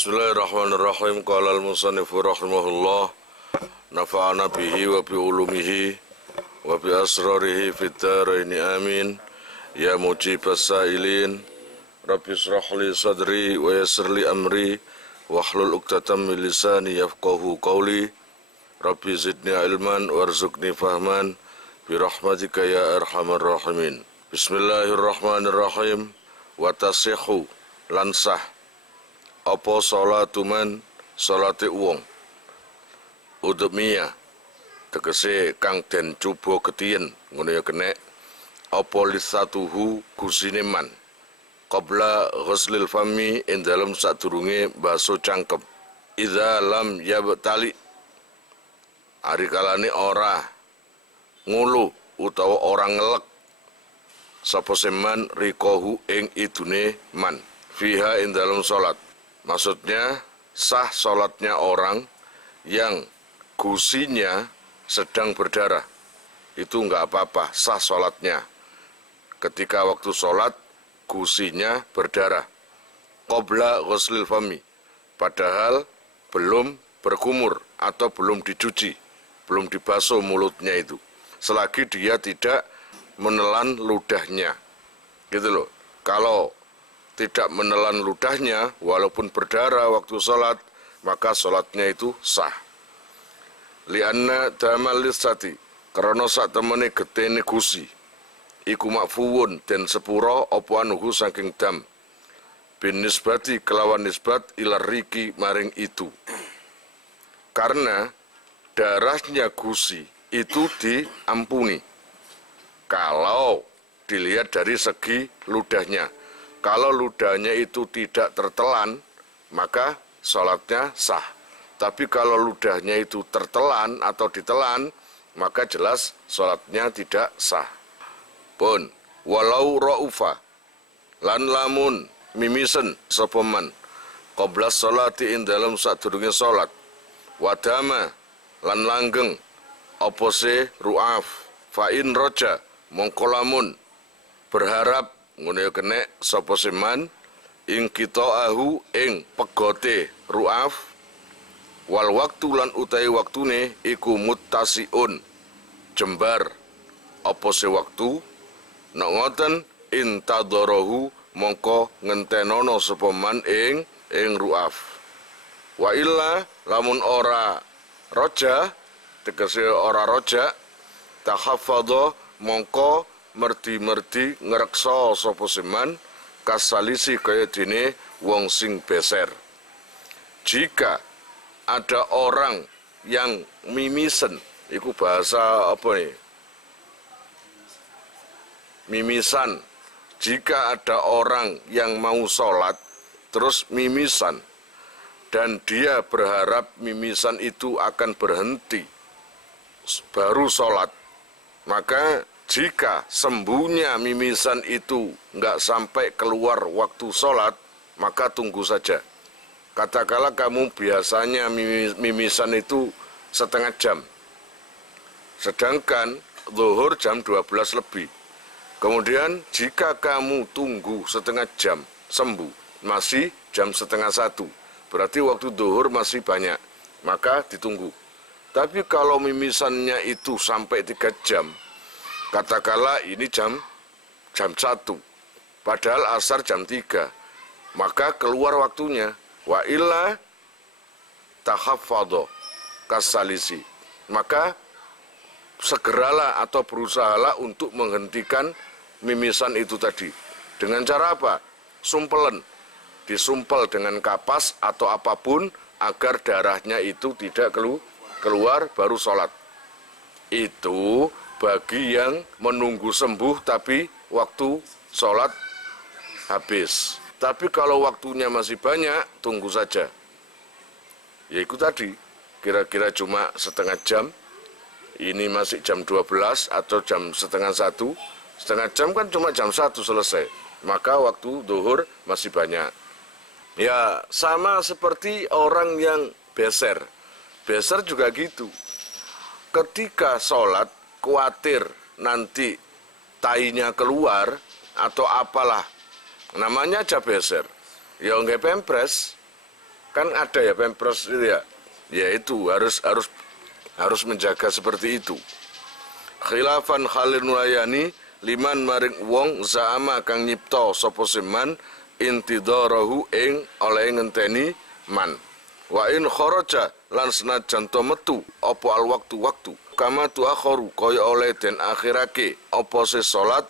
Bismillahirrahmanirrahim. Qala al-musannifu rahimahullah, nafa'ana bihi wa bi ulumihi wa bi asrarihi fid dharaini amin. Ya mujibas sa'ilin, Rabbi israh li sadri wa yassir li amri wahlul 'uqdatam min lisani yafqahu qawli. Rabbi zidni ilman warzuqni fahman bi rahmatika ya arhamar rahimin. Bismillahirrahmanirrahim. Wa tasihhu lan sah apa salatuman salate wong udmiya tegese kang den coba ketien ngono ya kenek apa lisatuhu kusine man qabla ghuslil fami ing dalem sadurunge baso cangkem idza lam yabtali ari kalane ora ngulu utawa orang ngelek sapa seman rikohu ing idune man fiha ing dalem salat. Maksudnya sah sholatnya orang yang gusinya sedang berdarah. Itu enggak apa-apa, sah sholatnya. Ketika waktu sholat, gusinya berdarah. Qabla ghuslil fami. Padahal belum berkumur atau belum dicuci, belum dibasuh mulutnya itu. Selagi dia tidak menelan ludahnya. Gitu loh. Kalau tidak menelan ludahnya, walaupun berdarah waktu sholat, maka sholatnya itu sah. Lianna damal lisati, karena saat temene getene gusi, iku makfuwun dan sepuro opo anuhu saking dam, bin nisbati kelawan nisbat ilar riki maring itu. Karena darahnya gusi itu diampuni, kalau dilihat dari segi ludahnya. Kalau ludahnya itu tidak tertelan, maka sholatnya sah. Tapi kalau ludahnya itu tertelan atau ditelan, maka jelas sholatnya tidak sah. Pun, walau ra'ufa, lan lamun mimisen sopeman, qoblas sholati in dalam sadurunge sholat, wadama, lan langgeng, opose ru'af, fa'in roja, mongkolamun, berharap, ngono ya kenek sapa seman ing qita'ahu ing pegote ru'af wal waktu lan utai waktune iku muttasiun jembar apa se waktu nek ngoten intadarahu mongko ngentenono sapa man ing ru'af wa illa lamun ora roja tegese ora roja tahaffadha mongko merdi ngreksa sapa seman kasalisi kaya dene wong sing beser. Jika ada orang yang mimisen, iku bahasa apa nih? Mimisan. Jika ada orang yang mau sholat terus mimisan dan dia berharap mimisan itu akan berhenti baru sholat, maka jika sembuhnya mimisan itu nggak sampai keluar waktu sholat, maka tunggu saja. Katakanlah kamu biasanya mimisan itu setengah jam. Sedangkan zuhur jam 12 lebih. Kemudian jika kamu tunggu setengah jam sembuh, masih jam setengah 1. Berarti waktu zuhur masih banyak, maka ditunggu. Tapi kalau mimisannya itu sampai 3 jam, katakanlah ini jam 1, padahal asar jam 3, maka keluar waktunya. Wa illa tahaffadho kasalisi, maka segeralah atau berusahalah untuk menghentikan mimisan itu tadi. Dengan cara apa? Sumpelen, disumpel dengan kapas atau apapun agar darahnya itu tidak keluar baru sholat. Itu bagi yang menunggu sembuh tapi waktu sholat habis. Tapi kalau waktunya masih banyak, tunggu saja. Ya itu tadi, kira-kira cuma setengah jam. Ini masih jam 12 atau jam setengah 1. Setengah jam kan cuma jam 1 selesai. Maka waktu zuhur masih banyak. Ya sama seperti orang yang beser. Beser juga gitu. Ketika sholat, khawatir nanti tainya keluar atau apalah, namanya aja beser, ya nggak pempres, Kan ada ya Pampers itu ya. Ya itu harus menjaga seperti itu. Khilafan Khalil Nulayani liman maring wong za'ama kang nyipta sapa seman intidarahu ing oleh ngenteni man. Wa in kharaja lan senajan to metu apa al waktu kama tu akharu kaya oleh den akhirake apa se salat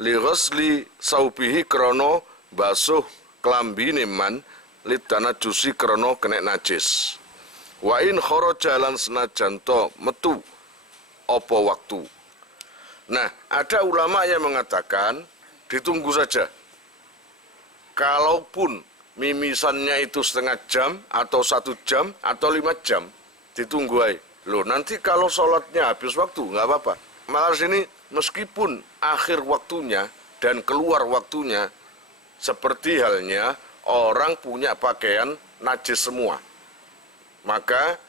li ghusli saubihi krana basuh klambine man litana jusi krana kena najis. Wa in kharaja lan senajan to metu apa waktu. Nah, ada ulama yang mengatakan ditunggu saja. Kalaupun mimisannya itu setengah jam atau 1 jam atau 5 jam, ditunggu aja. Loh, nanti kalau sholatnya habis waktu nggak apa-apa. Malah sini meskipun akhir waktunya dan keluar waktunya, seperti halnya orang punya pakaian najis semua. Maka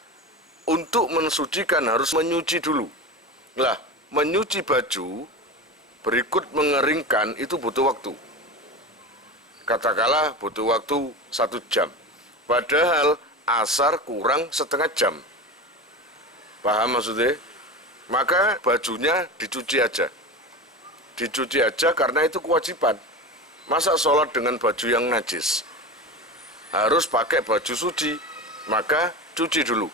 untuk mensucikan harus menyuci dulu. Lah, menyuci baju berikut mengeringkan itu butuh waktu. Katakanlah butuh waktu 1 jam. Padahal asar kurang setengah jam. Paham maksudnya? Maka bajunya dicuci aja. Dicuci aja karena itu kewajiban. Masa sholat dengan baju yang najis? Harus pakai baju suci. Maka cuci dulu.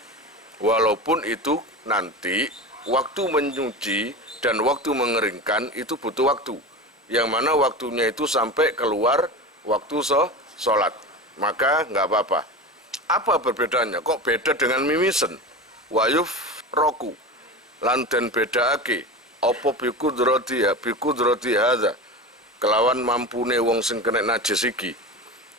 Walaupun itu nanti waktu menyuci dan waktu mengeringkan itu butuh waktu. Yang mana waktunya itu sampai keluar waktu sholat. Maka nggak apa-apa. Apa perbedaannya? Kok beda dengan mimisen? Wayuf roku. Lanten bedaake. Opo bikudrati hadza. Kelawan mampune wong sing kena najis iki.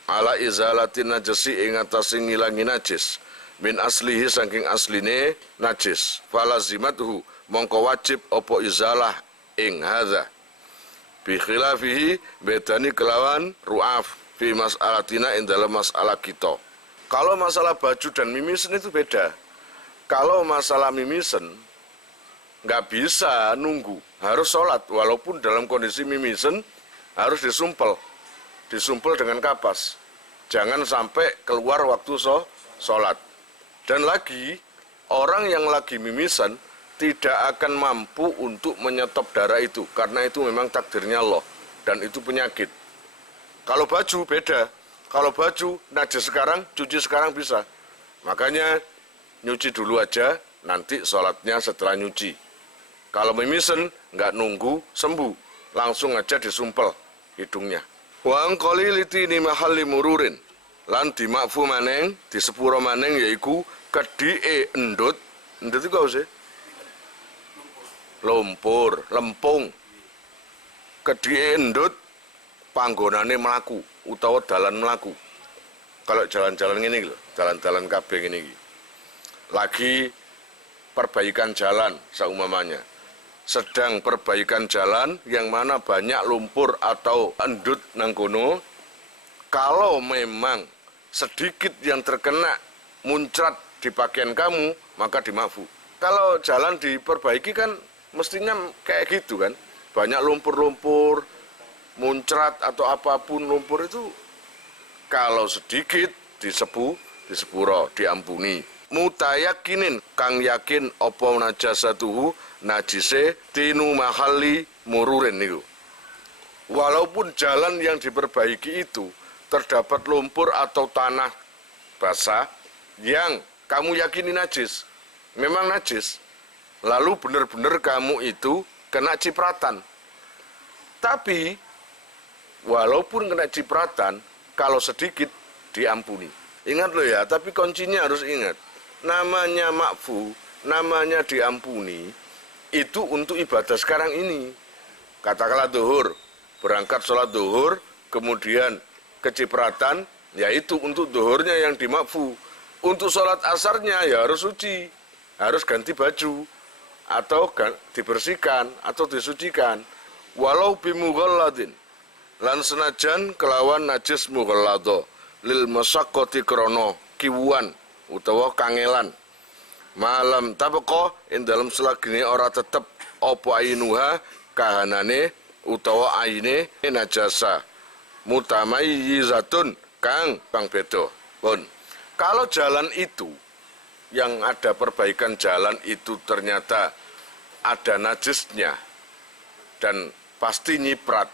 Ala izalatin najisi ing atase ngilangi najis. Min aslihi saking asline najis. Falazimathu mongko wajib opo izalah ing hadza. Bi khilafihi bedani kelawan ru'af fi mas'alatina ing dalam masalah kita. Kalau masalah baju dan mimisen itu beda. Kalau masalah mimisen nggak bisa nunggu, harus sholat. Walaupun dalam kondisi mimisen harus disumpel dengan kapas. Jangan sampai keluar waktu sholat. Dan lagi, orang yang lagi mimisan tidak akan mampu untuk menyetop darah itu. Karena itu memang takdirnya Allah. Dan itu penyakit. Kalau baju beda. Kalau baju najis sekarang, cuci sekarang bisa. Makanya nyuci dulu aja, nanti sholatnya setelah nyuci. Kalau mimisen, nggak nunggu sembuh. Langsung aja disumpel hidungnya. Wa angkoli liti ni mahalli mururin. Lan dimakfu maneng, di sepuro maneng yaiku kedie endut. Endut itu apa sih? Lumpur, lempung. Kedie endut, panggonane melaku, utawa dalan melaku. Kalau jalan-jalan ini loh, jalan-jalan kabeh ini. Lagi perbaikan jalan, seumpamanya. Sedang perbaikan jalan yang mana banyak lumpur atau endut nang kono. Kalau memang sedikit yang terkena muncrat di pakaian kamu, maka dimafu. Kalau jalan diperbaiki kan mestinya kayak gitu kan. Banyak lumpur-lumpur, muncrat atau apapun lumpur itu kalau sedikit disepuro, diampuni. Mutayakinin kang yakin apa najasatuhu najise tinu mahali mururin niku. Walaupun jalan yang diperbaiki itu terdapat lumpur atau tanah basah yang kamu yakini najis, memang najis, lalu benar-benar kamu itu kena cipratan. Tapi walaupun kena cipratan, kalau sedikit diampuni. Ingat loh ya, tapi kuncinya harus ingat. Namanya makfu, namanya diampuni, itu untuk ibadah sekarang ini. Katakanlah duhur, berangkat sholat duhur, kemudian kecipratan, yaitu untuk duhurnya yang dimakfu. Untuk sholat asarnya ya harus suci, harus ganti baju, atau dibersihkan, atau disucikan. Walau bimughalladin, lan senajan kelawan najis mughallado, lil masaqqati krono kiwuan, utawa kangelan. Malam tabqa ing dalam selagine ora tetep apa ainuha kahanane utawa aine najasa mutamayyizatun kang beda. Bon, kalau jalan itu yang ada perbaikan jalan itu ternyata ada najisnya dan pasti nyiprat.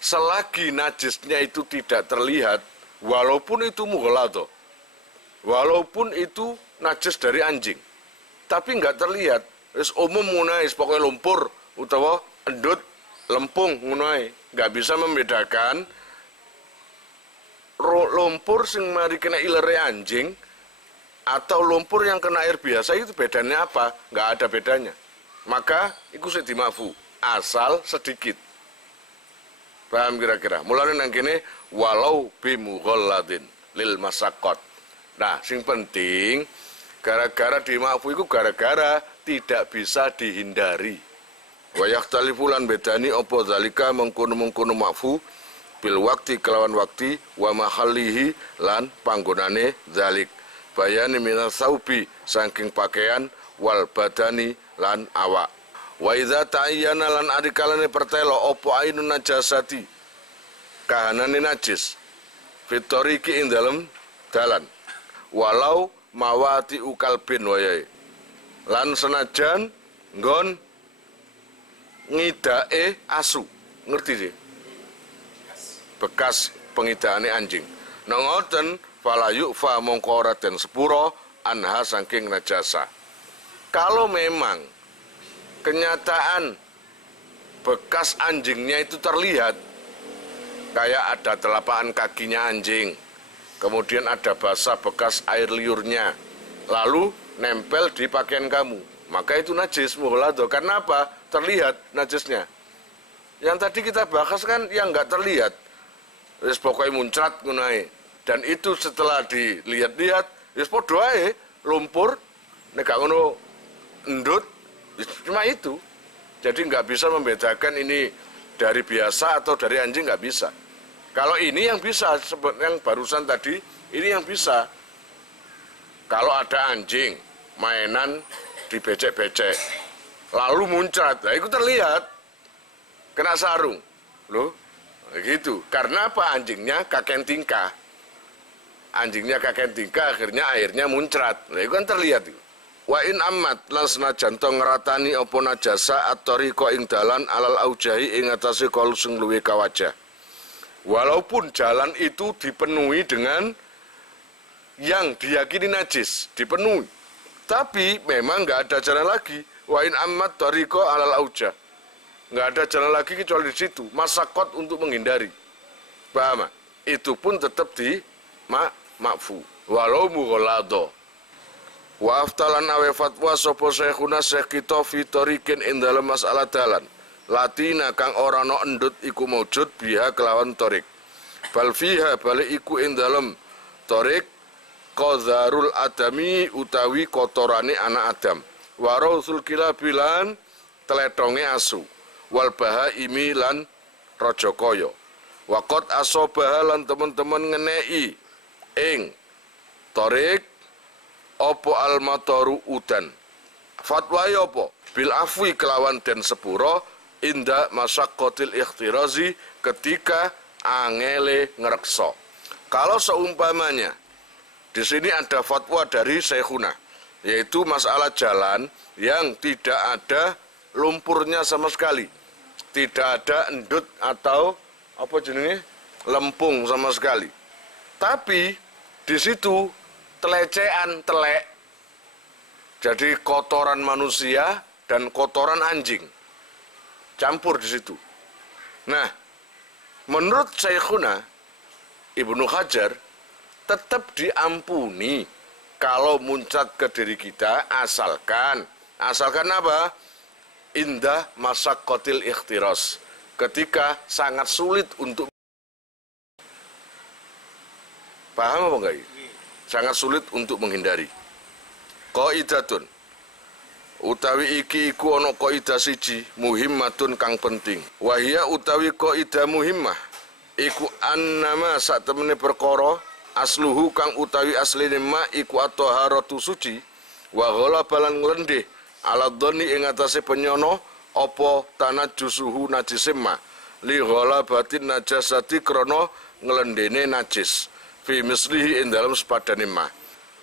Selagi najisnya itu tidak terlihat, walaupun itu mughalladhah, walaupun itu najis dari anjing, tapi nggak terlihat, wis umum ngono pokoknya lumpur utawa endut lempung ngono nggak bisa membedakan lumpur sing mari kena ilere anjing atau lumpur yang kena air biasa itu bedanya apa? Nggak ada bedanya. Maka itu sing dimafu asal sedikit. Paham kira-kira? Mulane nang kene walau bimughalladin lil masaqqat. Nah, sing penting gara-gara dimafu itu gara-gara tidak bisa dihindari. Wa yakhtalifu lan bedani apa zalika mengkono-mengkono mafu bil wakti kelawan wakti wa mahallihi lan panggonane zalik. Bayani minas saubi saking pakaian wal badani lan awak. Wa idza ta'ayyana lan adikalane pertelo opo ainun najasati kahanane najis fitoriki ing dalem dalan walau mawati ukalbin wayahe lan senajan nggon ngidake asu, ngerti sih bekas pengidaane anjing nang ngoten fala yu'fa mongko ora den sepuro anha saking najasa. Kalau memang kenyataan bekas anjingnya itu terlihat, kayak ada telapak kakinya anjing, kemudian ada basah bekas air liurnya, lalu nempel di pakaian kamu, maka itu najis mughalladhah. Karena apa? Terlihat najisnya. Yang tadi kita bahas kan yang nggak terlihat, wis pokoknya muncrat ngunae. Dan itu setelah dilihat-lihat, wis padha ae lumpur, nek gak ngono endut. Cuma itu, jadi nggak bisa membedakan ini dari biasa atau dari anjing, nggak bisa. Kalau ini yang bisa, yang barusan tadi, ini yang bisa. Kalau ada anjing, mainan dibecek-becek, lalu muncrat, nah itu terlihat, kena sarung, loh, gitu. Karena apa? Anjingnya kakek tingkah, akhirnya airnya muncrat, nah itu kan terlihat. Wa in ammat lan senajan to ngratani apa najasa at-tariqa ing dalan alal aujahi ing atase kalu sing luwih ka wajah. Walaupun jalan itu dipenuhi dengan yang diyakini najis, dipenuhi. Tapi memang nggak ada jalan lagi. Wa in ammat tariqa alal aujah. Nggak ada jalan lagi kecuali di situ. Masakot untuk menghindari. Paham? Itu pun tetap di ma'fu. Walau mughalladhah. Wa aftalan awe fatwa sapa syekhuna syekh kita fi tariqin ing dalem masalah dalan latina kang ora ana endut iku maujud biha kelawan tarik bal fiha balik iku ing dalem tarik qadzarul adami utawi kotorane anak Adam wa rausul kilabilan tletonge asu wal bahaimi lan raja kaya wa qad asobah lan teman-teman ngeneki ing tarik opo almatoru udan fatwa opo bil afwi kelawan den sepuro inda masyaqqatil ikhtirazi ketika angele ngrekso. Kalau seumpamanya di sini ada fatwa dari syekhuna yaitu masalah jalan yang tidak ada lumpurnya sama sekali, tidak ada endut atau apa jenenge lempung sama sekali, tapi di situ telecehan telek, jadi kotoran manusia dan kotoran anjing campur di situ. Nah, menurut Syekhuna Ibnu Hajar tetap diampuni kalau muncrat ke diri kita asalkan apa? Indah masyaqqatil ikhtiras, ketika sangat sulit untuk paham apa enggak? Sangat sulit untuk menghindari. Qaidatun utawi iki iku ana kaidah siji muhimmatun kang penting. Wahia utawi kaidah muhimmah iku annama sak temene perkara asluhu kang utawi asline ma iku at-taharatu suci wa ghalabalan nglendih ala dhani ing atase penyono apa tanajjusuhu najise ma li ghalabatin najasati krana nglendene najis. fi mislihi ing dalem sepadane ma.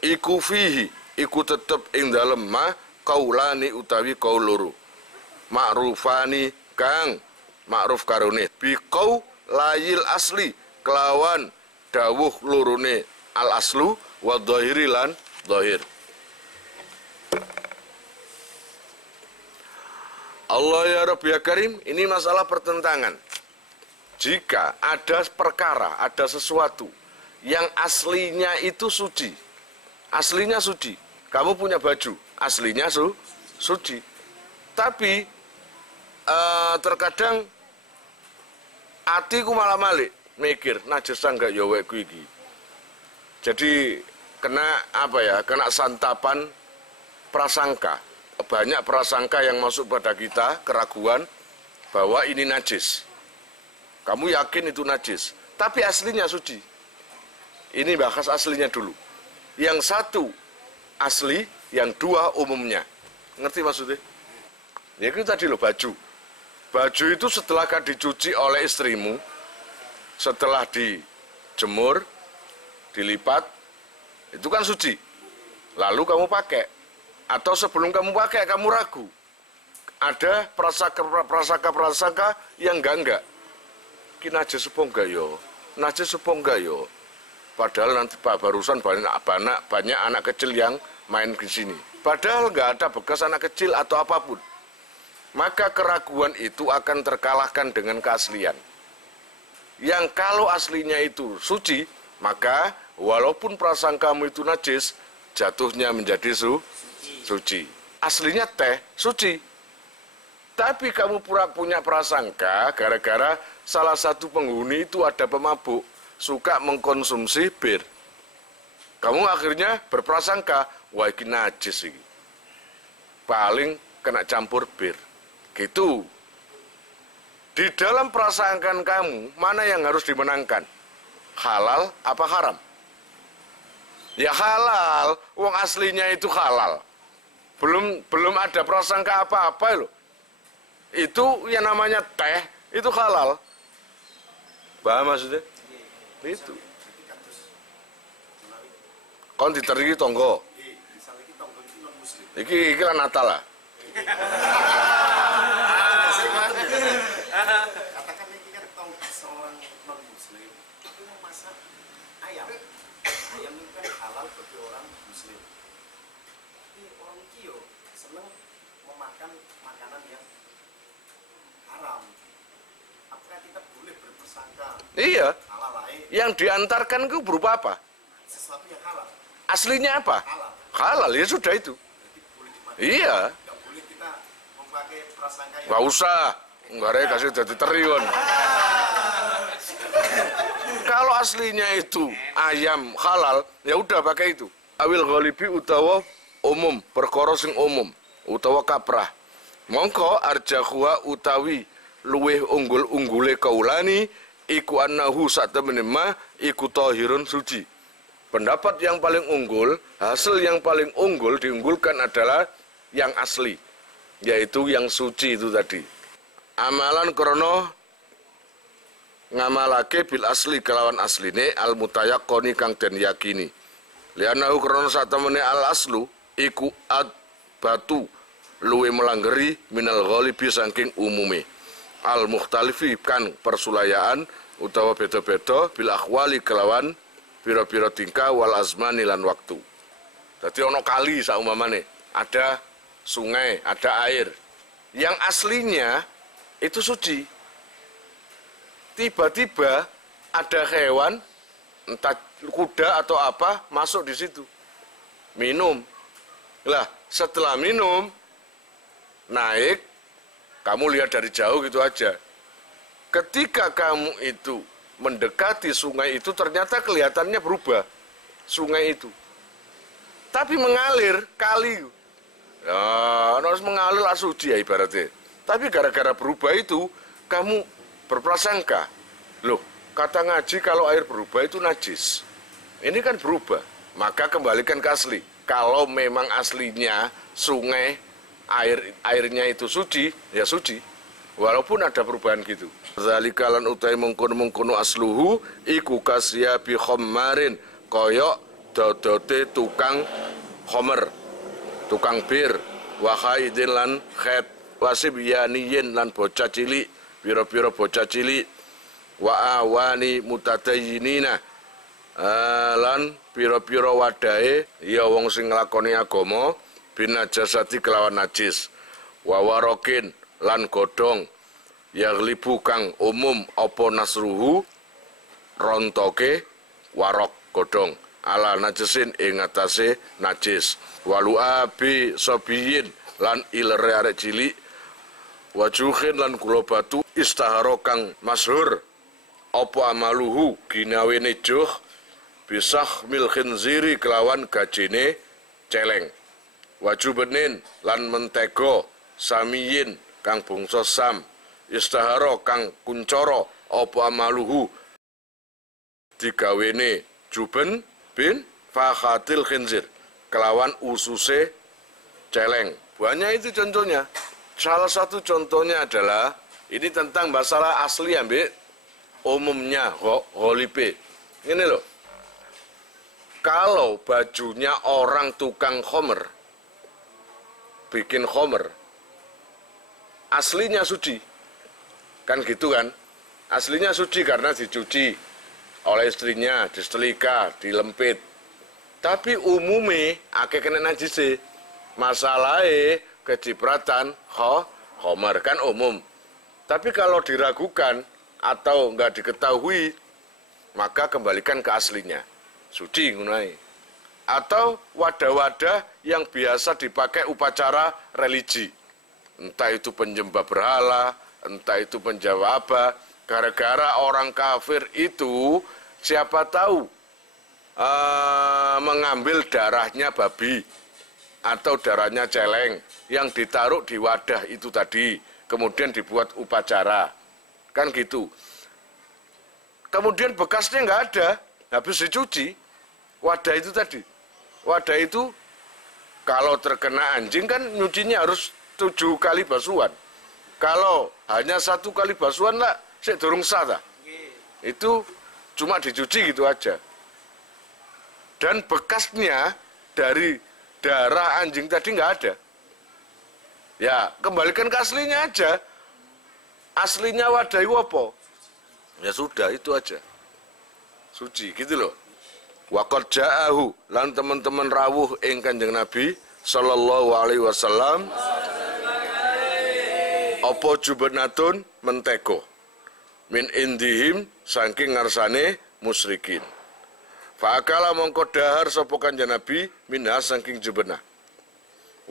Iku fihi iku tetep ing dalem ma kaulani utawi kaul loro. Ma'rufani kang ma'ruf karone bi qaul layil asli kelawan dawuh lorone al aslu wa dhahiri lan dhahir. Allah ya Rabbi ya Karim, ini masalah pertentangan. Jika ada perkara, ada sesuatu yang aslinya itu suci, aslinya suci, kamu punya baju, aslinya suci, tapi terkadang hatiku malah malik, mikir, najis enggak ya wekku iki. Jadi kena apa ya, kena santapan prasangka. Banyak prasangka yang masuk pada kita, keraguan bahwa ini najis. Kamu yakin itu najis, tapi aslinya suci. Ini bahas aslinya dulu. Yang satu asli, yang dua umumnya. Ngerti maksudnya? Ya itu tadi loh, baju. Baju itu setelah dicuci oleh istrimu, setelah dijemur, dilipat, itu kan suci. Lalu kamu pakai. Atau sebelum kamu pakai, kamu ragu. Ada prasangka yang enggak. Ki najis apa enggak yo? Najis apa enggak yo? Padahal nanti barusan banyak anak kecil yang main di sini. Padahal enggak ada bekas anak kecil atau apapun. Maka keraguan itu akan terkalahkan dengan keaslian. Yang kalau aslinya itu suci, maka walaupun prasangkamu itu najis, jatuhnya menjadi suci. Aslinya teh suci. Tapi kamu punya prasangka gara-gara salah satu penghuni itu ada pemabuk, suka mengkonsumsi bir. Kamu akhirnya berprasangka, wah ini najis ini. Paling kena campur bir. Gitu. Di dalam prasangkaan kamu, mana yang harus dimenangkan? Halal apa haram? Ya halal, wong aslinya itu halal. Belum ada prasangka apa-apa loh. Itu yang namanya teh, itu halal. Paham maksudnya? Itu. Kon diteriki tonggo. Iki lah Natal lah. Katakan ini kan tonggo seorang non muslim itu masak ayam. Ayam itu kan halal bagi orang muslim. Orang kio senang memakan makanan yang haram. Apakah kita boleh berprasangka? Iya. Halal lain. Yang diantarkan itu berupa apa? Sesuatu yang halal. Aslinya apa? Halal. Halal ya sudah itu. Jadi boleh dimakan. Iya. Tidak boleh kita memakai prasangka yang. Gak usah. Enggak ada kasih jadi terion. Kalau aslinya itu ayam halal, ya udah pakai itu. Awil ghalibi utawa umum, perkara sing umum utawa kaprah. Mongko arjahwa utawi luweh unggul-unggule kaulani iku annahu satemene ma iku tahirun suci. Pendapat yang paling unggul, hasil yang paling unggul diunggulkan adalah yang asli, yaitu yang suci itu tadi. Amalan krono ngamalake bil asli kelawan asline al mutayaqqoni kang den yakini. Lianahu krono satemene al aslu iku ad batu luwe melanggeri minal ghalibi saking umume. Al mukhtalifi kan persulayaan utawa beda-beda bil akhwali kelawan pira-pira tingkah wal azmani lan waktu. Dadi ono kali saumpamane, ada sungai, ada air. Yang aslinya itu suci. Tiba-tiba ada hewan, entah kuda atau apa, masuk di situ. Minum. Lah, setelah minum, naik, kamu lihat dari jauh gitu aja. Ketika kamu itu mendekati sungai itu, ternyata kelihatannya berubah. Sungai itu. Tapi mengalir, kali. Ya, harus mengalir suci ya ibaratnya. Tapi gara-gara berubah itu, kamu berprasangka. Loh, kata ngaji kalau air berubah itu najis. Ini kan berubah. Maka kembalikan ke asli. Kalau memang aslinya sungai, airnya itu suci, ya suci. Walaupun ada perubahan gitu. Zalikalan utai mengkono-mengkono asluhu iku kasya bi khammarin koyok dodote tukang khomer, tukang bir, wa khaidin lan khed, wasib yaniyin lan bocah cilik, pira-pira bocah cilik, wa awani mutadayyinina lan pira-pira wadahe ya wong sing nglakoni agama binajasati kelawan najis, wa warokin lan godhong yaglibu kang umum apa nasruhu rontoke warok godhong ala najisin ing atase najis, walu abi sobiyin lan ilere arek cilik, wajuhin lan kula batu istaharo kang masyhur apa amaluhu ginawene juh bisah mil khinziri kelawan gajine celeng, wajubenin lan mentego samiyin kang bangsa Sam istahara kang kuncoro apa amaluhu digawene juben bin fakhatil khinzir kelawan ususe celeng. Banyak itu contohnya. Salah satu contohnya adalah ini tentang masalah asli ambek umumnya holipe. Ini loh. Kalau bajunya orang tukang khomer bikin khomer aslinya suci, kan gitu kan? Aslinya suci karena dicuci oleh istrinya, disetrika, dilempit. Tapi umume akeh kena najise. Masalahe kecipratan khomer kan umum. Tapi kalau diragukan atau enggak diketahui, maka kembalikan ke aslinya. Suci ngunai. Atau wadah-wadah yang biasa dipakai upacara religi. Entah itu penyembah berhala, entah itu penjawab apa, gara-gara orang kafir itu siapa tahu mengambil darahnya babi atau darahnya celeng yang ditaruh di wadah itu tadi, kemudian dibuat upacara, kan gitu. Kemudian bekasnya nggak ada, habis dicuci, wadah itu tadi. Wadah itu kalau terkena anjing kan nyucinya harus 7 kali basuhan. Kalau hanya 1 kali basuhan lah, sik durung sah ta. Itu cuma dicuci gitu aja. Dan bekasnya dari darah anjing tadi nggak ada. Ya, kembalikan ke aslinya aja. Aslinya wadah itu apa? Ya sudah, itu aja. Suci, gitu loh. Waqad ja'ahu lan teman-teman rawuh ing Kanjeng Nabi sallallahu alaihi wasallam apa jubenatun mentego min indihim saking ngarsane musyrikin. Fa'akala mongko dahar sapa Kanjeng Nabi minha saking jubenah.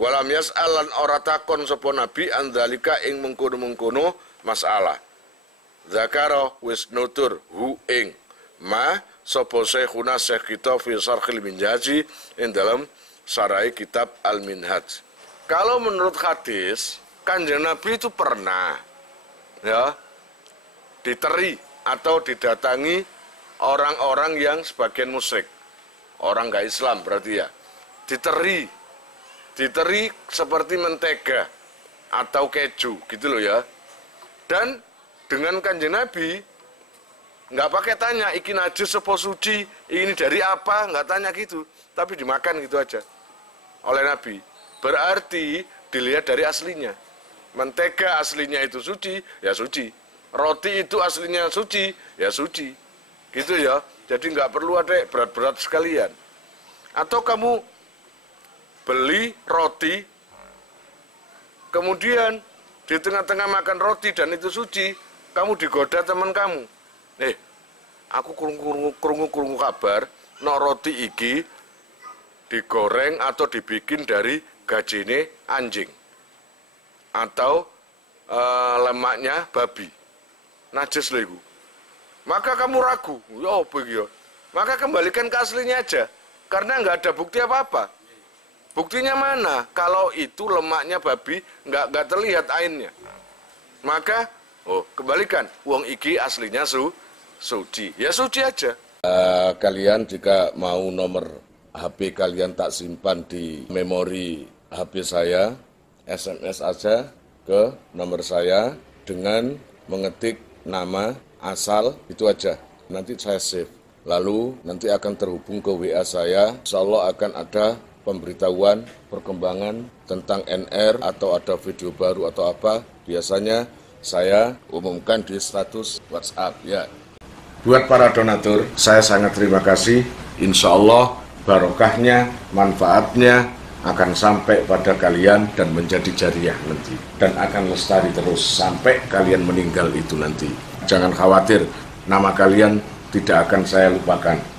Walam yas'alan ora takon sapa Nabi andalika ing mengkono-mengkono masalah. Zakara wis nutur hu ing ma sapa Syekhuna Syekh kita fi Sarhil Minhaji ing dalam sarai kitab Al-Minhaj. Kalau menurut hadis, Kanjeng Nabi itu pernah ya diteri atau didatangi orang-orang yang sebagian musyrik. Orang gak Islam berarti ya. Diteri seperti mentega atau keju gitu loh ya. Dan dengan Kanjeng Nabi nggak pakai tanya iki najis apa suci, ini dari apa, nggak tanya gitu, tapi dimakan gitu aja oleh Nabi. Berarti dilihat dari aslinya. Mentega aslinya itu suci, ya suci. Roti itu aslinya suci, ya suci. Gitu ya. Jadi nggak perlu ada berat-berat sekalian. Atau kamu beli roti, kemudian di tengah-tengah makan roti dan itu suci, kamu digoda teman kamu. Aku krungu kabar, no roti iki digoreng atau dibikin dari gajine anjing atau lemaknya babi, najis lho iku. Maka kamu ragu, ya apa iki ya? Maka kembalikan ke aslinya aja, karena nggak ada bukti apa-apa. Buktinya mana? Kalau itu lemaknya babi, nggak terlihat ainnya. Maka, kembalikan, uang iki aslinya suci. Ya suci aja. Kalian jika mau nomor HP kalian tak simpan di memori HP saya, SMS aja ke nomor saya dengan mengetik nama, asal, itu aja. Nanti saya save. Lalu nanti akan terhubung ke WA saya. Insya Allah akan ada pemberitahuan, perkembangan tentang NR atau ada video baru atau apa. Biasanya saya umumkan di status WhatsApp ya. Buat para donatur, saya sangat terima kasih. Insya Allah barokahnya, manfaatnya akan sampai pada kalian dan menjadi jariah nanti. Dan akan lestari terus sampai kalian meninggal itu nanti. Jangan khawatir, nama kalian tidak akan saya lupakan.